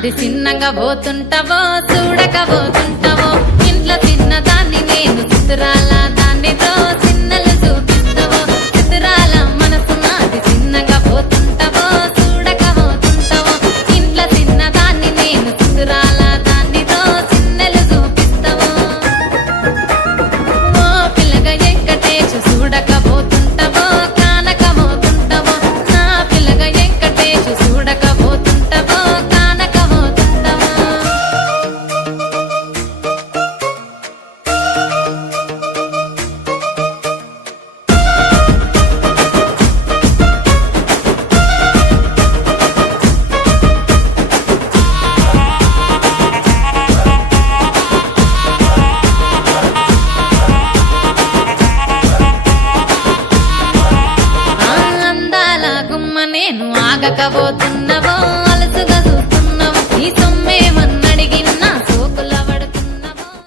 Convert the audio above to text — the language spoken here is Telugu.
నాది చిన్నగా పోతుంటావో చూడకపోతుంటావో ఇంట్లో చిన్నదాన్ని నేను చిత్రాల దాన్నితో చిన్నలు చూపిస్తావో చిత్రాల మనసు నాది చిన్నగా పోతుంటావో చూడకపోతుంటావో ఇంట్లో చిన్నదాన్ని నేను చిత్రాల దాన్నితో చిన్నలు చూపిస్తావో ఓ పిల్లగా వెంకటేశు చూడకపోతుంటావో కానకపోతుంటావో నా పిల్లగా వెంకటేశు చూడకపోతుంటావో కానకపోతుంటావో అందాల గుమ్మ నేను ఆగకపోతున్నవో